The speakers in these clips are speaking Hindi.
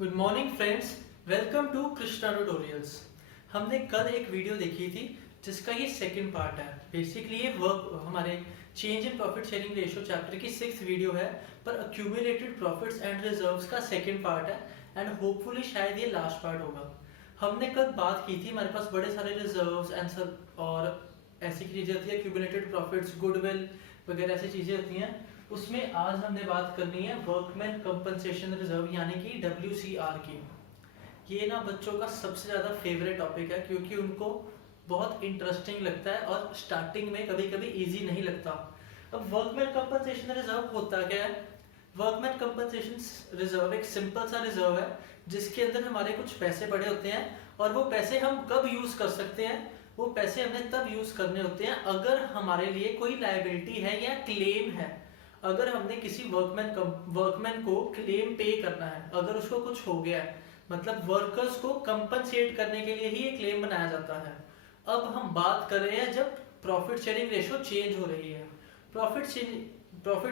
Good morning friends, welcome to Krishna tutorials. हमने कल एक वीडियो देखी थी जिसका ये सेकंड पार्ट है। बेसिकली ये वर्क हमारे change in profit sharing ratio chapter की 6th वीडियो है, पर अक्यूमुलेटेड प्रॉफिट्स एंड रिजर्व्स का सेकंड पार्ट है एंड होपफुली शायद ये लास्ट पार्ट होगा। हमने कल बात की थी, हमारे पास बड़े सारे रिजर्व्स एंड सब और ऐसी चीज़ें होती है, अक्यूमुलेटेड प्रॉफिट्स, गुडविल वगैरह ऐसी चीज़ें होती हैं। उसमें आज हमने बात करनी है वर्कमैन कंपनसेशन रिजर्व यानी कि WCR की। ये ना बच्चों का सबसे ज़्यादा फेवरेट टॉपिक है क्योंकि उनको बहुत इंटरेस्टिंग लगता है और स्टार्टिंग में कभी कभी इजी नहीं लगता। अब वर्कमैन कंपनसेशन रिजर्व होता क्या है? वर्कमैन कंपनसेशन रिजर्व एक सिंपल सा रिजर्व है जिसके अंदर हमारे कुछ पैसे पड़े होते हैं और वो पैसे हम कब यूज़ कर सकते हैं? वो पैसे हमें तब यूज़ करने होते हैं अगर हमारे लिए कोई लायबिलिटी है या क्लेम है। अगर हमने किसी वर्कमैन को क्लेम पे करना है, अगर उसको कुछ हो गया है, मतलब वर्कर्स को कंपनसेट करने के लिए ही ये क्लेम बनाया जाता है। अब हम बात कर रहे हैं जब प्रॉफिट शेयरिंग रेशो चेंज हो रही है। प्रॉफिट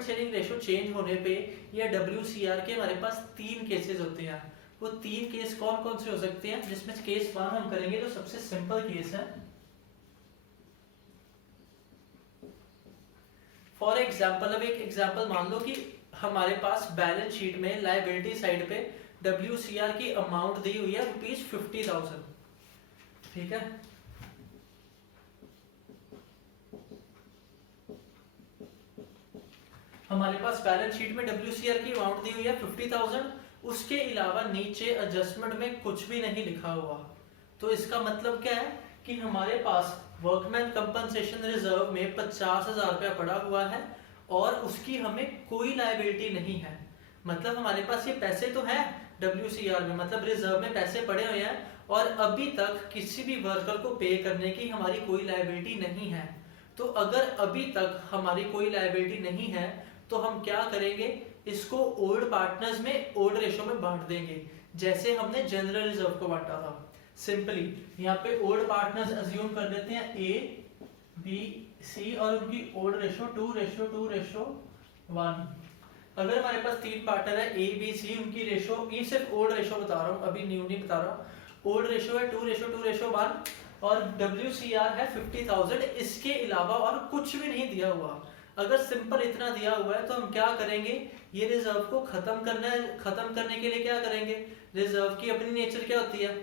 शेयरिंग रेशो चेंज होने पे या WCR के हमारे पास 3 केसेस होते हैं। वो 3 केस कौन कौन से हो सकते हैं? जिसमें केस 1 हम करेंगे जो सबसे सिंपल केस है। फॉर एग्जाम्पल, अब एक एग्जाम्पल मान लो कि हमारे पास बैलेंस शीट में लायबिलिटी साइड पे WCR की अमाउंट दी हुई है ₹50,000। ठीक है, हमारे पास बैलेंस शीट में WCR की अमाउंट दी हुई है 50,000। उसके अलावा नीचे एडजस्टमेंट में कुछ भी नहीं लिखा हुआ। तो इसका मतलब क्या है कि हमारे पास वर्कमैन कंपनसेशन रिजर्व में 50,000 रुपया पड़ा हुआ है और उसकी हमें कोई लायबिलिटी नहीं है। मतलब हमारे पास ये पैसे तो हैं WCR में, मतलब रिजर्व में पैसे पड़े हुए हैं और अभी तक किसी भी वर्कर को पे करने की हमारी कोई लायबिलिटी नहीं है। तो अगर अभी तक हमारी कोई लायबिलिटी नहीं है तो हम क्या करेंगे? इसको ओल्ड पार्टनर्स में ओल्ड रेशो में बांट देंगे, जैसे हमने जनरल रिजर्व को बांटा था। सिंपली यहाँ पे ओल्ड पार्टनर्स अज्यूम कर देते हैं A, B, C और उनकी ओल्ड रेशो 2:1। अगर हमारे पास 3 पार्टनर है A, B, C, उनकी रेशो, ये सिर्फ ओल्ड रेशो बता रहा हूँ, अभी न्यू नहीं बता रहा। ओल्ड रेशो है 2:1 और WCR है 50,000। इसके अलावा और कुछ भी नहीं दिया हुआ। अगर सिंपल इतना दिया हुआ है तो हम क्या करेंगे? ये रिजर्व को खत्म करने के लिए क्या करेंगे? रिजर्व की अपनी नेचर क्या होती है?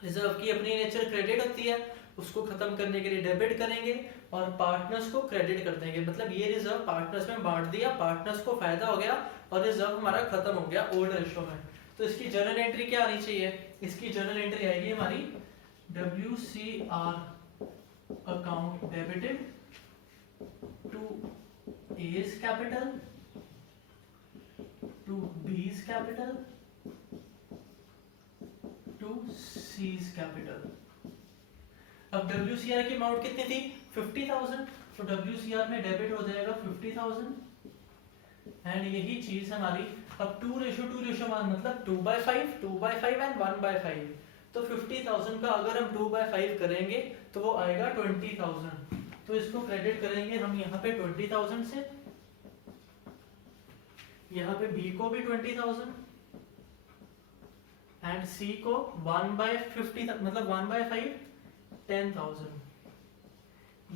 रिजर्व की अपनी नेचर क्रेडिट होती है। उसको खत्म करने के लिए डेबिट करेंगे और पार्टनर्स को क्रेडिट कर देंगे। मतलब ये रिजर्व पार्टनर्स में बांट दिया, पार्टनर्स को फायदा हो गया और रिजर्व हमारा खत्म हो गया ओल्ड रेशो में। तो इसकी जर्नल एंट्री क्या आनी चाहिए? इसकी जर्नल एंट्री आएगी हमारी WCR account debited to A's capital to B's capital to C's capital. अब WCR की अमाउंट कितनी थी? 50,000। तो WCR में डेबिट हो जाएगा 50,000 एंड यही चीज हमारी अब 2:1 मतलब 2/5 एंड 1/5। तो 50,000 का अगर हम 2/5 करेंगे तो वो आएगा 20,000। तो इसको क्रेडिट करेंगे हम यहाँ पे 20,000 से, यहाँ पे B को भी 20,000 एंड C को 1/50 मतलब 1/5 10,000।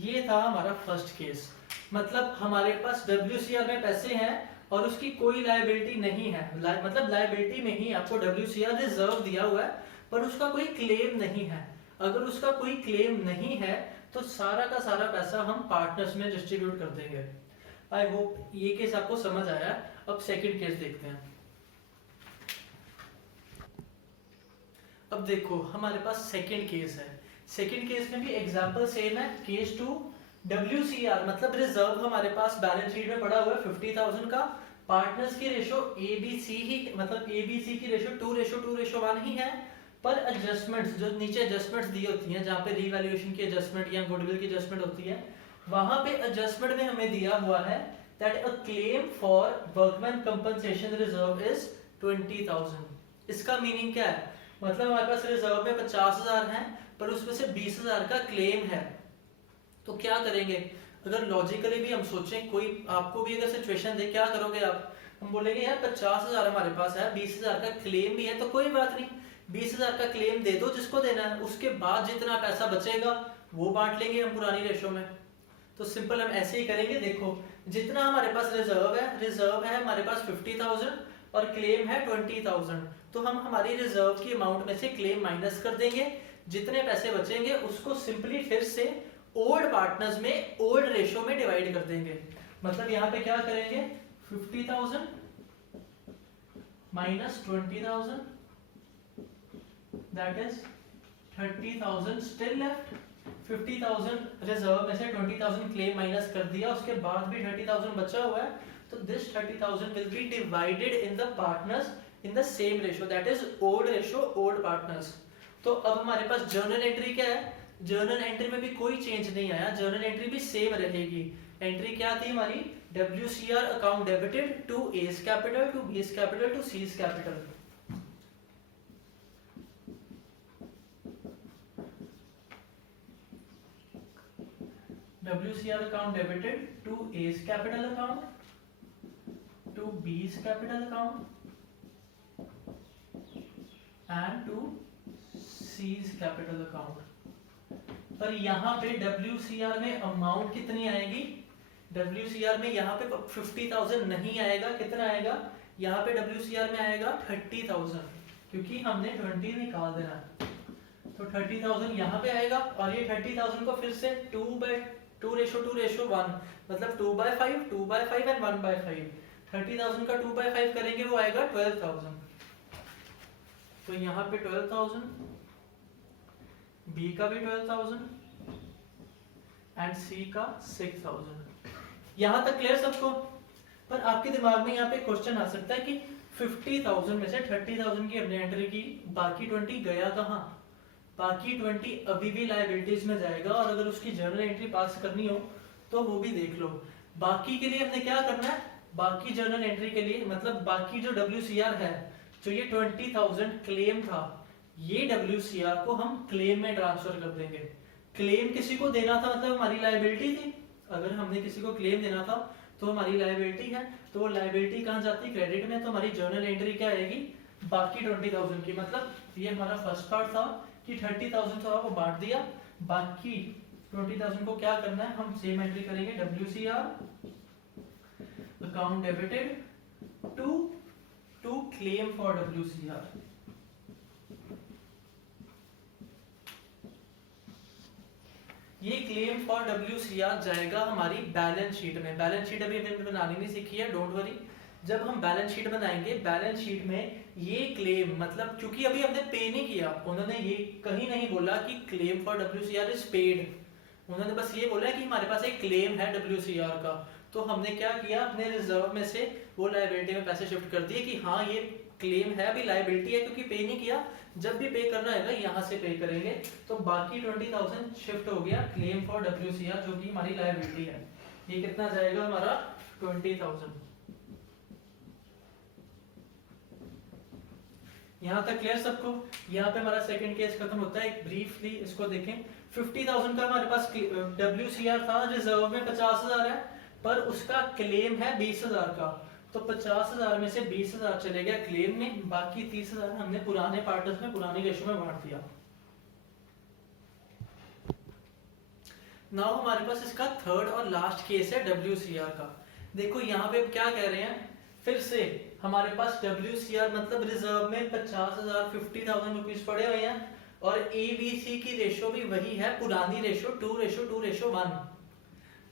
ये था हमारा फर्स्ट केस। मतलब हमारे पास WCR में पैसे हैं और उसकी कोई लायबिलिटी नहीं है। मतलब लायबिलिटी में ही आपको WCR रिजर्व दिया हुआ है पर उसका कोई क्लेम नहीं है। अगर उसका कोई क्लेम नहीं है तो सारा का सारा पैसा हम पार्टनर्स में डिस्ट्रीब्यूट कर देंगे। आई होप ये केस आपको समझ आया। अब सेकंड केस देखते हैं। अब देखो हमारे पास सेकंड केस है। सेकंड केस में भी एग्जांपल सेम है। केस 2, WCR मतलब रिजर्व हमारे पास बैलेंस शीट में पड़ा हुआ है 50,000 का। पार्टनर्स की रेशो ABC ही, मतलब ABC की रेशो 2:1 ही है, पर एडजस्टमेंट्स जो नीचे एडजस्टमेंट्स दी होती हैं, जहाँ पे रीवैल्यूएशन की एडजस्टमेंट या गुडविल की एडजस्टमेंट होती है, वहां पे एडजस्टमेंट में हमें दिया हुआ है that a claim for workman compensation reserve is 20,000। इसका मीनिंग क्या है? मतलब हमारे पास रिजर्व में 50,000 है पर उसमें से 20,000 का क्लेम है। तो क्या करेंगे? अगर लॉजिकली भी हम सोचें, कोई आपको भी अगर सिचुएशन दे, क्या करोगे आप? हम बोलेंगे यार 50,000 हमारे पास है, 20,000 का क्लेम भी है, तो कोई बात नहीं 20,000 का क्लेम दे दो जिसको देना है, उसके बाद जितना पैसा बचेगा वो बांट लेंगे हम पुरानी रेशो में। तो सिंपल हम ऐसे ही करेंगे। देखो जितना हमारे पास रिजर्व है हमारे पास 50,000 और क्लेम है 20,000, तो हम हमारी रिजर्व की अमाउंट में से क्लेम माइनस कर देंगे, जितने पैसे बचेंगे उसको सिंपली फिर से ओल्ड पार्टनर्स में ओल्ड रेशो में डिवाइड कर देंगे। मतलब यहाँ पे क्या करेंगे 50,000 minus 20,000 that is 30,000 still left. 50,000 reserve में से 20,000 क्लेम माइनस कर दिया, उसके बाद भी 30,000 बचा हुआ है, तो this 30,000 will be divided in the partners in the same ratio that is old ratio old partners. तो अब हमारे पास जर्नल एंट्री क्या है, जर्नल एंट्री में भी कोई चेंज नहीं आया, जर्नल एंट्री भी सेम रहेगी। एंट्री क्या थी हमारी, WCR account debited to A's capital to B's capital to C's capital. WCR account debited to A's capital account to B's capital account and to C's capital account. पर यहाँ पे WCR में अमाउंट कितनी आएगी, WCR में यहाँ पे 50,000 नहीं आएगा, कितना आएगा यहाँ पे WCR में आएगा 30,000, क्योंकि हमने 20 निकाल देना है, तो 30,000 यहाँ पे आएगा। और ये 30,000 को फिर से 2:1 मतलब 2/5 2/5 एंड 1/5, 30,000 का 2/5 करेंगे वो आएगा 12,000। तो यहाँ पे 12,000, B का भी 12,000 एंड C का 6,000। यहाँ तक क्लियर सबको। पर आपके दिमाग में यहाँ पे क्वेश्चन आ सकता है कि 50,000 में से 30,000 की हमने एंट्री की, बाकी 20 गया कहाँ, बाकी 20 अभी भी लायबिलिटीज में जाएगा, और अगर उसकी जर्नल एंट्री पास करनी हो तो वो भी देख लो। बाकी के लिए हमने क्या करना है, बाकी जर्नल एंट्री के लिए मतलब बाकी जो WCR है, जो ये 20,000 क्लेम था, ये WCR को हम क्लेम में ट्रांसफर कर देंगे। क्लेम किसी को देना था मतलब हमारी लायबिलिटी थी, अगर हमने किसी को क्लेम देना था तो हमारी लायबिलिटी है, तो वो लायबिलिटी कहाँ जाती, क्रेडिट में, तो हमारी जर्नल एंट्री क्या आएगी, बाकी 20,000 की। मतलब ये हमारा फर्स्ट पार्ट था कि 30,000 था वो बांट दिया, बाकी 20,000 को क्या करना है, हम सेम एंट्री करेंगे WCR account debited to claim for WCR। ये क्लेम फॉर WCR जाएगा हमारी बैलेंस शीट में। बैलेंस शीट अभी हमने बनानी नहीं सीखी है, डोंट वरी। जब हम बैलेंस शीट बनाएंगे, बैलेंस शीट में ये क्लेम मतलब क्योंकि अभी हमने पे नहीं किया, उन्होंने ये कहीं नहीं बोला कि claim for WCR is paid, उन्होंने बस ये बोला कि हमारे पास एक क्लेम है WCR का, तो हमने क्या किया, अपने रिजर्व में से वो लायबिलिटी में पैसे शिफ्ट कर दिए कि हाँ ये क्लेम है, अभी लायबिलिटी है क्योंकि पे नहीं किया, जब भी पे करना है ना यहाँ से पे करेंगे। तो बाकी 20,000 शिफ्ट हो गया क्लेम फॉर WCR जो कि हमारी लायबिलिटी है। ये कितना जाएगा हमारा 20,000। यहाँ तक क्लियर सबको। यहाँ पे हमारा सेकंड केस खत्म होता है। एक ब्रीफली इसको देखें। 50,000 का हमारे पास WCR था, रिजर्व में 50,000 है, पर उसका क्लेम है 20,000 का, तो 50,000 में से 20,000 चले गया क्लेम में, बाकी 30,000 हमने पुराने पार्टनर्स में पुरानी रेशो में बांट दिया। नाउ हमारे पास इसका थर्ड और लास्ट केस है WCR का। देखो यहाँ पे क्या कह रहे हैं, फिर से हमारे पास WCR मतलब रिजर्व में 50,000 50,000 रुपीज पड़े हुए हैं, और ABC की रेशो भी वही है, पुरानी रेशो 2:1,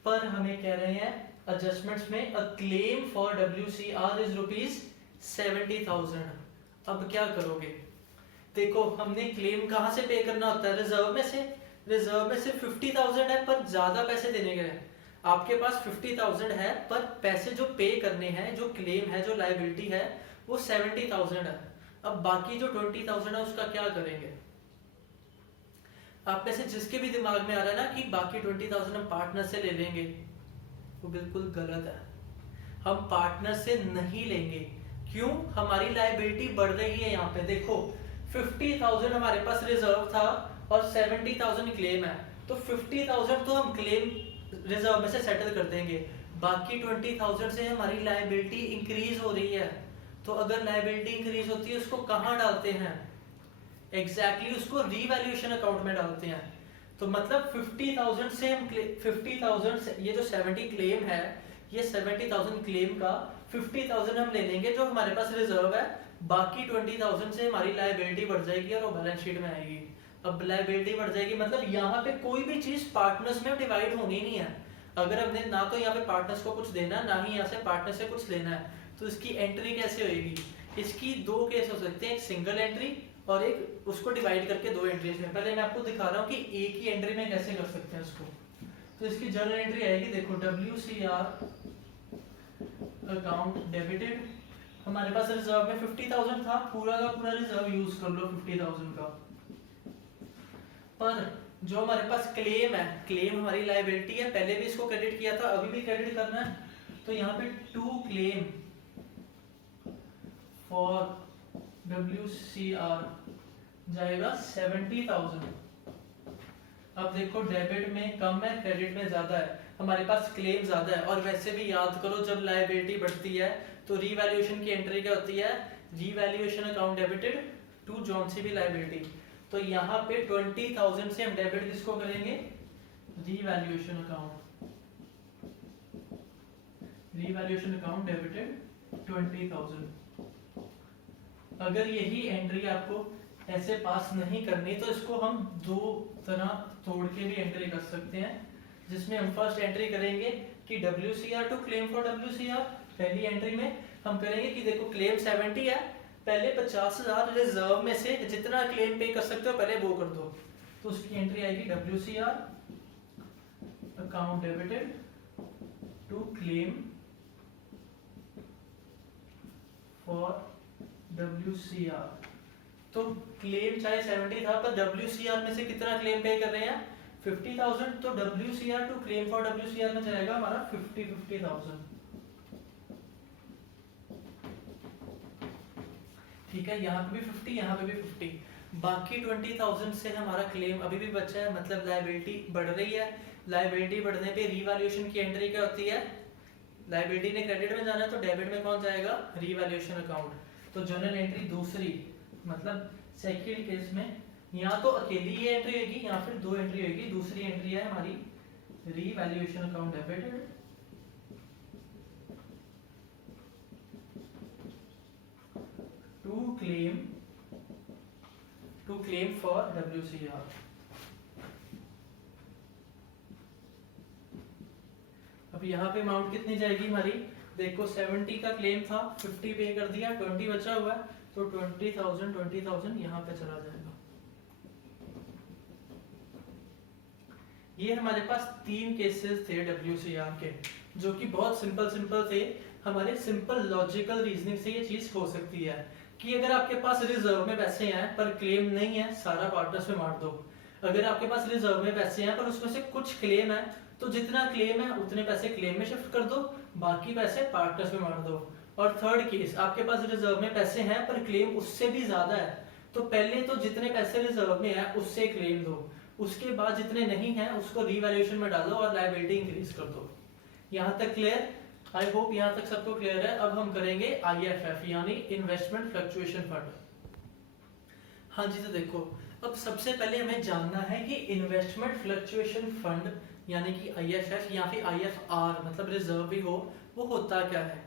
पर हमें कह रहे हैं एडजस्टमेंट्स में a claim for WCR is ₹70,000। अब क्या करोगे, देखो हमने क्लेम कहाँ से पे करना होता है, रिजर्व में से। रिजर्व में से 50,000 है, पर ज्यादा पैसे देने के, आपके पास 50,000 है, पर पैसे जो पे करने हैं, जो क्लेम है, जो लायबिलिटी है, वो 70,000 है। अब बाकी जो 20,000 है उसका क्या करेंगे। आप में से जिसके भी दिमाग में आ रहा है ना कि बाकी 20,000 हम पार्टनर से ले लेंगे, वो बिल्कुल गलत है। हम पार्टनर से नहीं लेंगे। क्यों, हमारी लायबिलिटी बढ़ रही है। यहाँ पे देखो 50,000 हमारे पास रिजर्व था और 70,000 क्लेम है, तो 50,000 तो हम क्लेम रिजर्व में से सेटल कर देंगे, बाकी 20,000 से हमारी लायबिलिटी इंक्रीज हो रही है। तो अगर लायबिलिटी इंक्रीज होती है उसको कहाँ डालते हैं? एग्जैक्टली उसको रीवैल्यूएशन अकाउंट में डालते हैं। तो मतलब 50,000 से हम 50,000 से ये जो 70 क्लेम है, ये 70,000 क्लेम का 50,000 हम ले लेंगे जो हमारे पास रिजर्व है, बाकी 20,000 से हमारी लायबिलिटी बढ़ जाएगी और वो बैलेंस शीट में आएगी। अब लायबिलिटी बढ़ जाएगी मतलब यहाँ पे कोई भी चीज पार्टनर्स में डिवाइड होनी नहीं है। अगर हमने ना तो यहाँ पे पार्टनर्स को कुछ देना है, ना ही यहाँ से पार्टनर से कुछ लेना है, तो इसकी एंट्री कैसे होगी? इसकी दो केस हो सकते हैं, एक सिंगल एंट्री और एक उसको डिवाइड करके दो एंट्रीज में। पहले मैं आपको दिखा रहा हूँ कि एक ही एंट्री में कैसे कर सकते हैं इसको। तो इसकी जर्नल एंट्री आएगी, देखो WCR अकाउंट डेबिटेड। हमारे पास रिजर्व में 50,000 था, पूरा का पूरा रिजर्व यूज कर लो 50,000 का। पर जो हमारे पास क्लेम है, क्लेम हमारी लायबिलिटी है, पहले भी इसको क्रेडिट किया था, अभी भी क्रेडिट करना है। तो यहाँ पे टू क्लेम फॉर WCR जाएगा 70,000। अब देखो डेबिट में कम है, क्रेडिट में ज्यादा है, हमारे पास क्लेम ज्यादा है। और वैसे भी याद करो जब लायबिलिटी बढ़ती है तो रीवैल्यूएशन की एंट्री क्या होती है? रीवैल्यूएशन अकाउंट डेबिटेड टू जौन सी भी लायबिलिटी। तो यहाँ पे 20,000 से हम डेबिट किसको करेंगे? Revaluation account, revaluation account debited 20,000। अगर यही एंट्री आपको ऐसे पास नहीं करनी तो इसको हम दो तरह तोड़ के भी एंट्री कर सकते हैं, जिसमें हम फर्स्ट एंट्री करेंगे कि WCR to claim for WCR। पहली एंट्री में हम करेंगे कि देखो क्लेम 70 है, पहले 50,000 रिजर्व में से जितना क्लेम पे कर सकते हो पहले वो कर दो। तो उसकी एंट्री आएगी WCR account debited to claim for WCR। तो क्लेम चाहे 70 था पर WCR में से कितना क्लेम पे कर रहे हैं? 50,000। तो WCR to claim for WCR में जाएगा हमारा 50,000। ठीक है, यहाँ पे भी 50, यहाँ पे भी 50। बाकी 20,000 से हमारा क्लेम अभी भी बचा है, मतलब लायबिलिटी बढ़ रही है। लायबिलिटी बढ़ने पे रीवैल्यूएशन की एंट्री क्या होती है? लायबिलिटी ने क्रेडिट में जाना है तो डेबिट में कौन जाएगा? Revaluation account. तो जर्नल एंट्री दूसरी, मतलब सेकंड केस में या तो अकेली ये एंट्री होगी या फिर दो एंट्री होगी। दूसरी एंट्री है हमारी revaluation account debited to claim for WCR। अब यहाँ पे अमाउंट कितनी जाएगी हमारी? देखो 70 का क्लेम था, 50 पे कर दिया, 20 बचा हुआ है, तो 20,000 यहाँ पे चला जाएगा। ये हमारे पास तीन केसेस थे WCR के, जो कि बहुत सिंपल थे। हमारे सिंपल लॉजिकल रीजनिंग से ये चीज हो सकती है कि अगर आपके पास रिजर्व में पैसे हैं पर क्लेम नहीं है, सारा पार्टनर्स में बांट दो। अगर आपके पास रिजर्व में पैसे हैं पर उसमें से कुछ क्लेम है, तो जितना क्लेम है उतने पैसे क्लेम में शिफ्ट कर दो, बाकी पैसे पार्टनर्स में बांट दो। और थर्ड केस, आपके पास रिजर्व में पैसे हैं पर क्लेम उससे भी ज्यादा है, तो पहले तो जितने पैसे रिजर्व में है उससे क्लेम दो, उसके बाद जितने नहीं है उसको रीवैल्यूएशन में डालो और लायबिलिटी इंक्रीज कर दो। यहाँ तक क्लियर? आई होप यहाँ तक सबको क्लियर है। अब हम करेंगे IFF यानी इन्वेस्टमेंट फ्लक्चुएशन फंड। हाँ जी, तो देखो अब सबसे पहले हमें जानना है कि इन्वेस्टमेंट फ्लक्चुएशन फंड यानी कि IFF या फिर IFR मतलब रिजर्व भी हो, वो होता क्या है।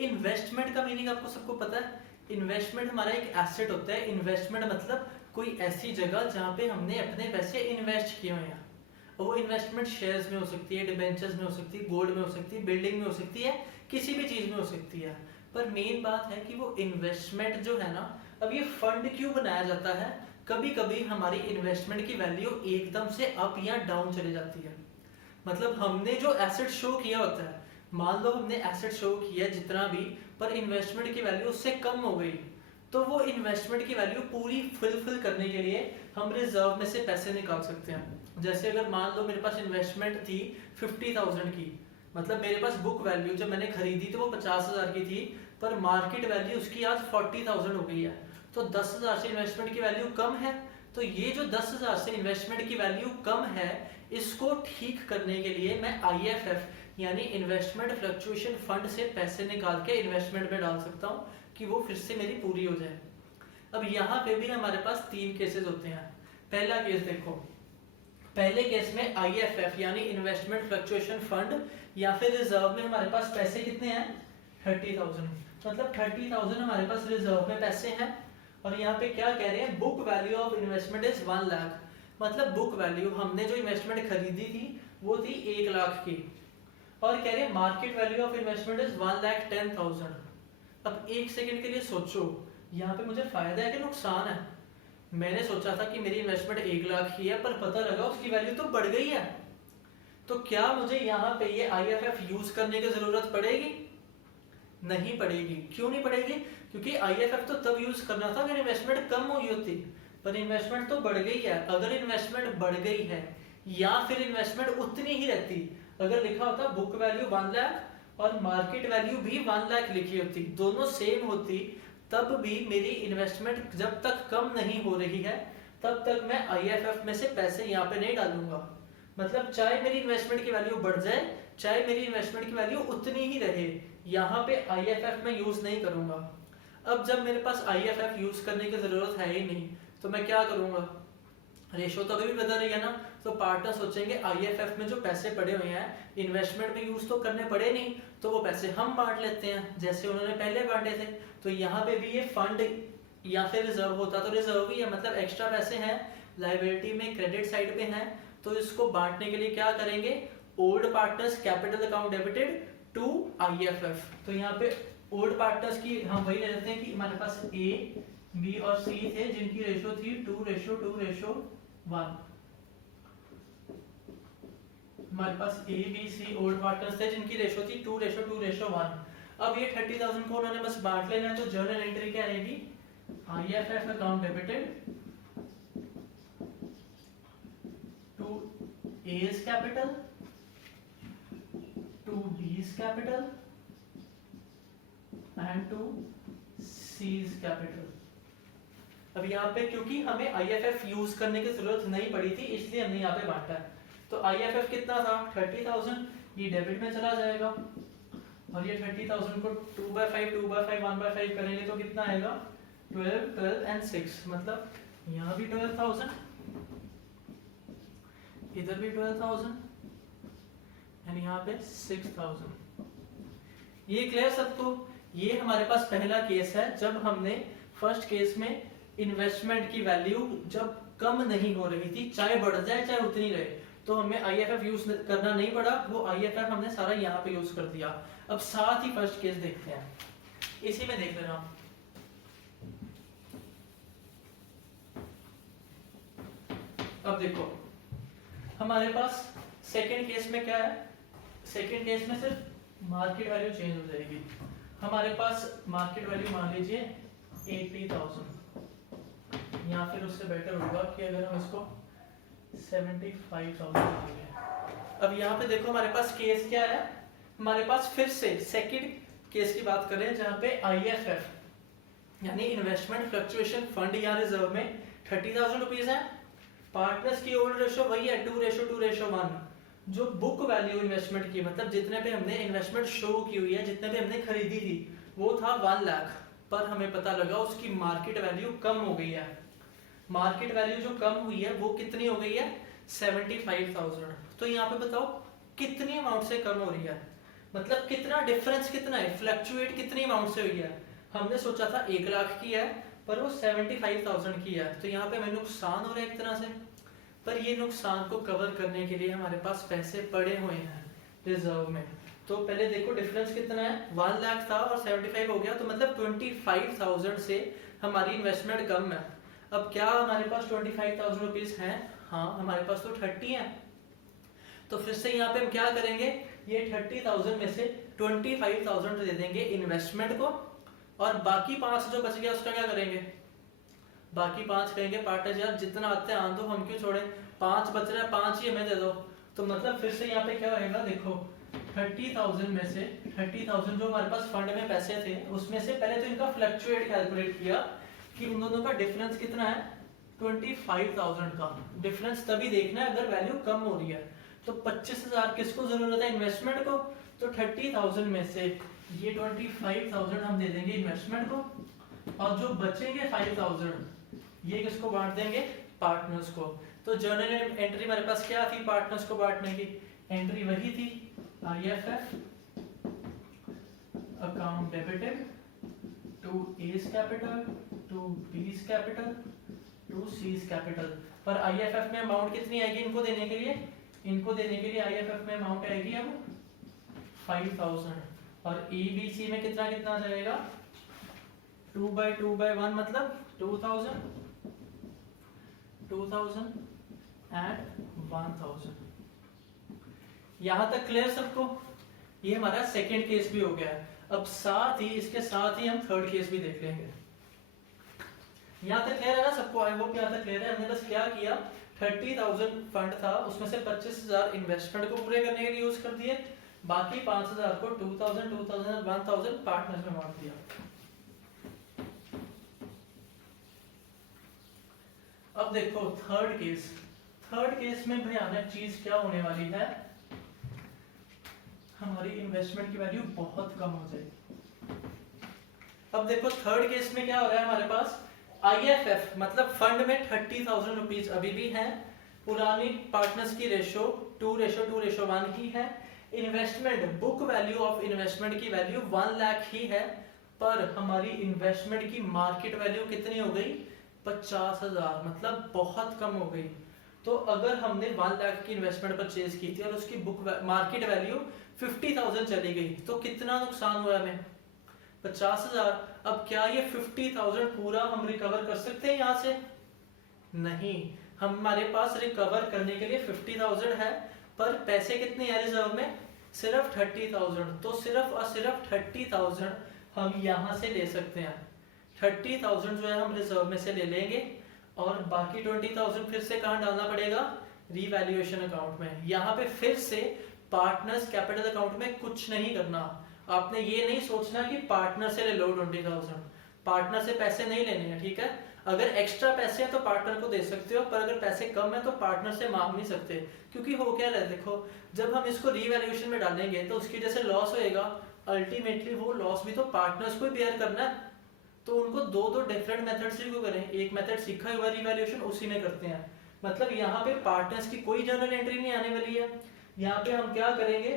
इन्वेस्टमेंट का मीनिंग आपको सबको पता है। इन्वेस्टमेंट हमारा एक एसेट होता है। इन्वेस्टमेंट मतलब कोई ऐसी जगह जहाँ पे हमने अपने पैसे इन्वेस्ट किए हुए हैं। वो इन्वेस्टमेंट शेयर्स में हो सकती है, डिबेंचर्स में हो सकती है, गोल्ड में हो सकती है, बिल्डिंग में हो सकती है, किसी भी चीज में हो सकती है। पर मेन बात है कि वो इन्वेस्टमेंट जो है ना, अब ये फंड क्यों बनाया जाता है? कभी कभी हमारी इन्वेस्टमेंट की वैल्यू एकदम से अप या डाउन चली जाती है। मतलब हमने जो एसेट शो किया होता है, मान लो हमने एसेट शो किया जितना भी, पर इन्वेस्टमेंट की वैल्यू उससे कम हो गई, तो वो इन्वेस्टमेंट की वैल्यू पूरी फुलफिल करने के लिए हम रिजर्व में से पैसे निकाल सकते हैं। जैसे अगर मान लो मेरे पास इन्वेस्टमेंट थी 50,000 की, मतलब मेरे पास बुक वैल्यू जब मैंने खरीदी तो वो 50,000 की थी, पर मार्केट वैल्यू उसकी आज 40,000 हो गई है, तो 10,000 से इन्वेस्टमेंट की वैल्यू कम है। तो ये जो 10,000 से इन्वेस्टमेंट की वैल्यू कम है, इसको ठीक करने के लिए मैं IFF यानी इन्वेस्टमेंट फ्लक्चुएशन फंड से पैसे निकाल के इन्वेस्टमेंट में डाल सकता हूँ कि वो फिर से मेरी पूरी हो जाए। अब यहाँ पे भी हमारे पास 3 केसेस होते हैं। पहला केस देखो, पहले केस में IFF यानी इन्वेस्टमेंट फ्लक्चुएशन फंड या फिर रिजर्व में हमारे पास पैसे कितने हैं 30,000, मतलब 30,000 हमारे पास रिजर्व में पैसे हैं। और यहाँ पे क्या कह रहे हैं, book value of investment is 1 lakh, मतलब बुक वैल्यू हमने जो इन्वेस्टमेंट खरीदी थी वो थी 1 लाख की, और कह रहे हैं market value of investment is 1,10,000। अब एक सेकंड के लिए सोचो, यहाँ पे मुझे फायदा है कि नुकसान है? मैंने सोचा था कि मेरी इन्वेस्टमेंट 1 लाख की है, पर पता लगा उसकी वैल्यू तो बढ़ गई है। तो क्या मुझे यहाँ पे ये IFF यूज करने की जरूरत पड़ेगी? नहीं पड़ेगी। क्यों नहीं पड़ेगी? क्योंकि IFF तो तब यूज करना था अगर इन्वेस्टमेंट कम हुई होती, पर इन्वेस्टमेंट तो बढ़ गई है। अगर इन्वेस्टमेंट बढ़ गई है या फिर इन्वेस्टमेंट उतनी ही रहती, अगर लिखा होता बुक वैल्यू 1 लाख और मार्केट वैल्यू भी 1 लाख लिखी होती, दोनों सेम होती, तब भी मेरी इन्वेस्टमेंट जब तक कम नहीं हो रही है तब तक मैं IFF में से पैसे यहाँ पे नहीं डालूंगा। मतलब चाहे मेरी इन्वेस्टमेंट की वैल्यू बढ़ जाए, चाहे मेरी इन्वेस्टमेंट की वैल्यू उतनी ही रहे, यहाँ पे IFF में यूज नहीं करूंगा। अब जब मेरे पास IFF यूज करने की जरूरत है ही नहीं, तो मैं क्या करूंगा? रेशो तो अभी भी बदल रही है ना, तो पार्टनर सोचेंगे IFF में जो पैसे पड़े हुए हैं इन्वेस्टमेंट में यूज तो करने पड़े नहीं, तो वो पैसे हम बांट लेते हैं जैसे उन्होंने पहले बांटे थे। तो यहाँ पे भी ये फंड या फिर रिजर्व होता तो रिजर्व ही है, मतलब एक्स्ट्रा पैसे हैं, लायबिलिटी में क्रेडिट साइड पे हैं, तो इसको बांटने के लिए क्या करेंगे, old partners capital account debited to IFF। तो यहाँ पे ओल्ड पार्टनर्स की हम वही ले लेते हैं कि हमारे पास A, B और C थे जिनकी रेशो थी 2:2:1। हमारे पास A, B, C old partners थे जिनकी रेशो थी 2:2:1। अब ये 30,000 को उन्होंने बस बांट लेना है, तो जर्नल एंट्री क्या रहेगी, IFF account debited to A's capital to B's capital and to C's capital. अब यहाँ पे क्योंकि हमें IFF यूज करने की जरूरत नहीं पड़ी थी इसलिए हमने यहाँ पे बांटा है। तो IFF कितना था 30,000, ये डेबिट में चला जाएगा, और ये 30,000 को 2/5 2/5 1/5 करेंगे तो कितना आएगा 12 12 एंड 6, मतलब यहाँ भी 12,000, इधर भी 12,000 एंड यहाँ पे 6,000। ये क्लियर सबको? ये हमारे पास पहला केस है जब हमने फर्स्ट केस में इन्वेस्टमेंट की वैल्यू जब कम नहीं हो रही थी, चाहे बढ़ जाए चाहे उतनी रहे, तो हमें IFF यूज करना नहीं पड़ा, वो IFF हमने सारा यहाँ पे यूज कर दिया। अब साथ ही फर्स्ट केस देखते हैं, इसी में देख लेना। अब देखो हमारे पास सेकंड केस में क्या है, सेकंड केस में सिर्फ मार्केट वैल्यू चेंज हो जाएगी। हमारे पास मार्केट वैल्यू मान लीजिए 80,000, या फिर उससे बेटर होगा कि अगर हम इसको 75,000 लेंगे। अब यहाँ पे देखो हमारे पास केस क्या है, हमारे पास फिर से सेकंड केस की बात करें जहाँ पे IFF यानी इन्वेस्टमेंट फ्लक्चुएशन फंड या रिजर्व में 30,000 रुपीज है, पार्टनर्स की ओल्ड रेशो वही है 2:2:1। जो बुक वैल्यू इन्वेस्टमेंट की, मतलब जितने पे हमने इन्वेस्टमेंट शो की हुई है, जितने पे हमने खरीदी थी, वो था 1 लाख, पर हमें पता लगा उसकी मार्केट वैल्यू कम हो गई है। मार्केट वैल्यू जो कम हुई है वो कितनी हो गई है 75,000। तो यहाँ पे बताओ कितनी अमाउंट से कम हो रही है, मतलब कितना डिफरेंस कितना है, फ्लक्चुएट कितनी अमाउंट से हुई है। हमने सोचा था 1 लाख की है पर वो 75,000 की है, तो यहाँ पे हमें नुकसान हो रहा है एक तरह से। पर ये नुकसान को कवर करने के लिए हमारे पास पैसे पड़े हुए हैं रिजर्व में। तो पहले देखो डिफरेंस कितना है, 1 लाख था और 75 हो गया, तो मतलब 25,000 से हमारी इन्वेस्टमेंट कम है। अब क्या हमारे पास 25,000 रुपीज है? हाँ हमारे पास तो 30 है। तो फिर से यहाँ पे हम क्या करेंगे, ये 30,000 में से 25,000 दे देंगे इन्वेस्टमेंट को, और बाकी 5 जो बच गया उसका क्या करेंगे, बाकी 5 कहेंगे पार्टनर यार जितना आते हैं आंदो, हम क्यों छोड़े, 5 बच रहा है 5 ही हमें दे दो। तो मतलब फिर से यहाँ पे क्या रहेगा, देखो 30,000 में से 30,000 जो हमारे पास फंड में पैसे थे उसमें से पहले तो इनका फ्लक्चुएट कैलकुलेट किया कि उन दोनों का डिफरेंस कितना है 25,000 का। डिफरेंस तभी देखना है अगर वैल्यू कम हो रही है। तो 25,000 किसको जरूरत है, इन्वेस्टमेंट को, तो 30,000 में से ये 25,000 हम दे देंगे इन्वेस्टमेंट को, और जो बचेंगे 5,000 ये किसको बांट देंगे, पार्टनर्स को। तो जर्नल एंट्री हमारे पास क्या थी पार्टनर्स को बांटने की, एंट्री वही थी IFF account debited to A's capital to B's capital to C's capital. पर IFF में अमाउंट कितनी आएगी इनको देने के लिए, इनको देने के लिए IFF में अमाउंट आएगी अब 5,000, और ABC में कितना कितना आ जाएगा 2/2/1 मतलब 2,000 एंड 1,000। यहां तक क्लियर सबको, ये हमारा सेकंड केस भी हो गया है। अब साथ ही इसके साथ ही हम थर्ड केस भी देख लेंगे। यहाँ तक क्लियर है ना सबको, आई होप यहाँ तक क्लियर है। हमने बस क्या किया, 30,000 फंड था, उसमें से 25,000 इन्वेस्टमेंट को पूरे करने के लिए यूज कर दिए, बाकी 5,000 को 2,000 2,000 1,000 पार्टनर्स में बांट दिया। अब देखो थर्ड केस में भयानक चीज क्या होने वाली है, हमारी इन्वेस्टमेंट की वैल्यू बहुत कम हो जाएगी। अब देखो थर्ड केस में क्या हो रहा है हमारे पास, IFF मतलब फंड में 30,000 रुपीज अभी भी है, पुरानी पार्टनर्स की रेशो 2:1 ही है, investment book value of investment की वैल्यू 1 लाख ही है, पर हमारी इन्वेस्टमेंट की मार्केट वैल्यू कितनी हो गई 50,000, मतलब बहुत कम हो गई। तो अगर हमने 1 लाख की इन्वेस्टमेंट परचेज की थी और उसकी बुक मार्केट वैल्यू 50,000 चली गई, तो कितना नुकसान हुआ हमें 50,000। अब क्या ये 50,000 पूरा हम रिकवर कर सकते हैं यहाँ से, नहीं, हमारे पास रिकवर करने के लिए 50,000 है, पर पैसे कितने हैं रिजर्व में, सिर्फ 30,000। तो सिर्फ और सिर्फ 30,000 हम यहाँ से ले सकते हैं, 30,000 जो है हम रिजर्व में से ले लेंगे, और बाकी 20,000 फिर से कहाँ डालना पड़ेगा, रीवैल्यूएशन अकाउंट में। यहाँ पे फिर से पार्टनर्स कैपिटल अकाउंट में कुछ नहीं करना, आपने ये नहीं सोचना कि पार्टनर से ले लो 20,000, पार्टनर से पैसे नहीं लेने हैं, ठीक है। अगर एक्स्ट्रा पैसे हैं तो पार्टनर को दे सकते हो, पर अगर पैसे कम है तो पार्टनर से मांग नहीं सकते, क्योंकि हो क्या रहा है, देखो जब हम इसको रीवैल्यूएशन में डालेंगे तो उसकी जैसे लॉस होएगा, अल्टीमेटली वो लॉस भी तो पार्टनर्स को ही बेयर करना है। तो उनको दो डिफरेंट मेथड से क्यों करें, एक मेथड सीखा हुआ रीवैल्यूएशन उसी में करते हैं। मतलब यहाँ पे पार्टनर्स की कोई जर्नल एंट्री नहीं आने वाली है। यहाँ पे हम क्या करेंगे,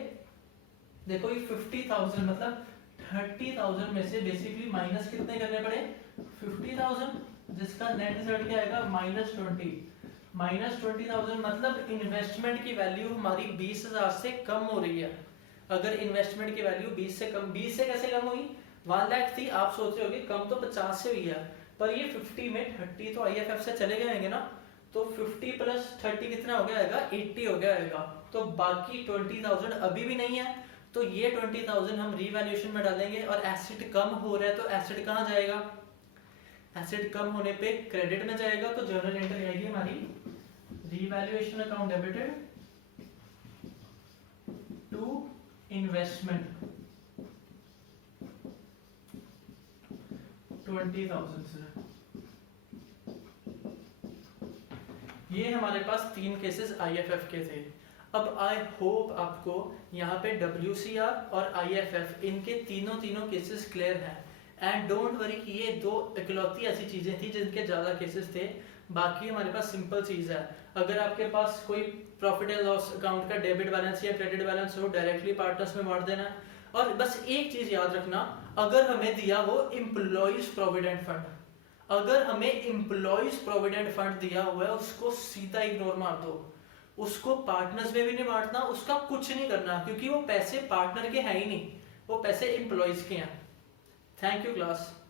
देखो ये 50,000 मतलब 30,000 में से बेसिकली माइनस कितने करने पड़े 50,000, जिसका नेट रिजल्ट क्या आएगा -20,000 मतलब इन्वेस्टमेंट की वैल्यू हमारी 20,000 से कम हो रही है। अगर इन्वेस्टमेंट की वैल्यू 20 से कम, 20 से कैसे कम हुई, 1 लाख थी, आप सोच रहे होगे कम तो 50 से हुई है, पर ये 50 में 30 तो IFF से चले गए ना, तो 50 प्लस 30 कितना हो गया 80 हो गया। तो बाकी 20,000 अभी भी नहीं है, तो ये 20,000 हम रीवैल्यूएशन में डालेंगे, और एसेट कम हो रहा है तो एसेट कहाँ जाएगा, एसेट कम होने पे क्रेडिट में जाएगा। तो जर्नल एंट्री आएगी हमारी revaluation account debited to investment 20,000 से। ये हमारे पास 3 केसेस IFF के थे। अब आई होप आपको यहाँ पे WCR और IFF इनके तीनों केसेस क्लियर हैं। एंड डोंट वरी कि ये 2 इकलौती ऐसी चीजें थी जिनके ज्यादा केसेस थे, बाकी हमारे पास सिंपल चीज है। अगर आपके पास कोई प्रॉफिट एंड लॉस अकाउंट का डेबिट बैलेंस या क्रेडिट बैलेंस हो, डायरेक्टली पार्टनर्स में बांट देना है। और बस एक चीज याद रखना, अगर हमें दिया हो एम्प्लॉइज प्रोविडेंट फंड, अगर हमें एम्प्लॉइज प्रोविडेंट फंड दिया हुआ है उसको सीधा इग्नोर मार दो, उसको पार्टनर्स में भी नहीं बांटना, उसका कुछ नहीं करना, क्योंकि वो पैसे पार्टनर के हैं ही नहीं, वो पैसे एम्प्लॉइज के हैं। Thank you class.